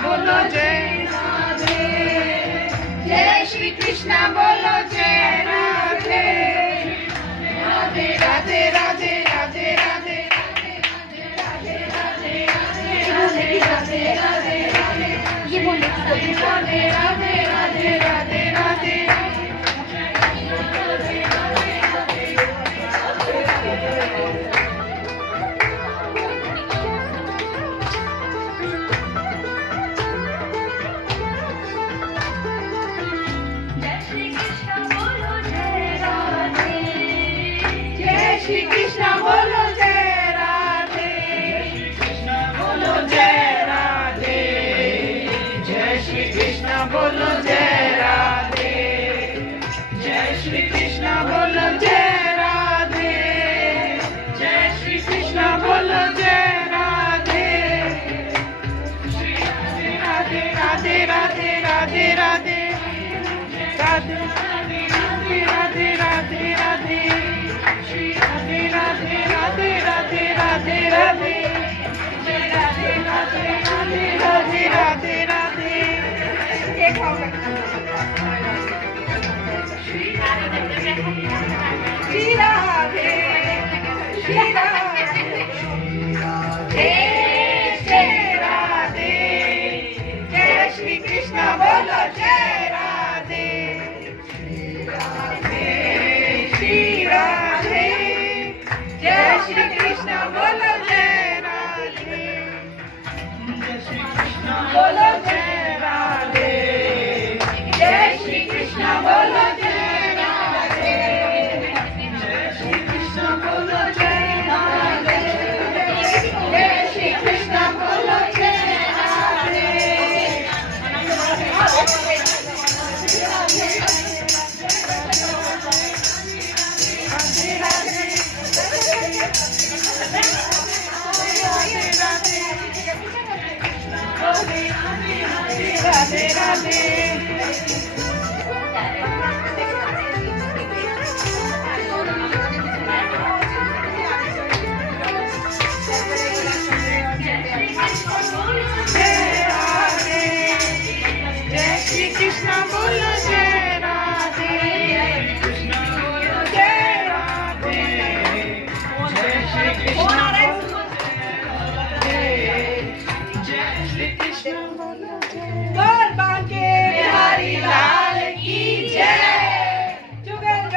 बोलो जय राधे, जय श्री कृष्ण बोलो जय राधे, राधे राधे राधे राधे राधे राधे राधे राधे राधे राधे, ये बोले राधे राधे राधे राधे राधे। श्री कृष्ण बोलो जय राधे, बोलो जय राधे, जय श्री कृष्ण बोलो जय राधे, जय श्री कृष्ण बोलो जय राधे, जय श्री कृष्ण बोलो जय राधे, श्री राधे राधे राधे राधे राधे राधे राधे राधे राधे राधे, श्री राधे राधे राधे राधे राधे राधे, जय राधे राधे राधे राधे राधे राधे। श्री राधे श्री राधे श्री राधे, जय राधे, जय श्री कृष्ण बोलो जय राधे, श्री राधे श्री राधे, जय श्री कृष्ण बोलो जय राधे, जय श्री कृष्ण बोलो जय राधे, जय श्री कृष्ण बोलो जय राधे, जय श्री कृष्ण बोलो जय राधे, जय श्री कृष्ण बोलो जय राधे। राधे राधे जय श्री कृष्ण बोलो जय राधे, जय राधे, जय श्री कृष्ण बोलो जय राधे, जय श्री कृष्ण बोलो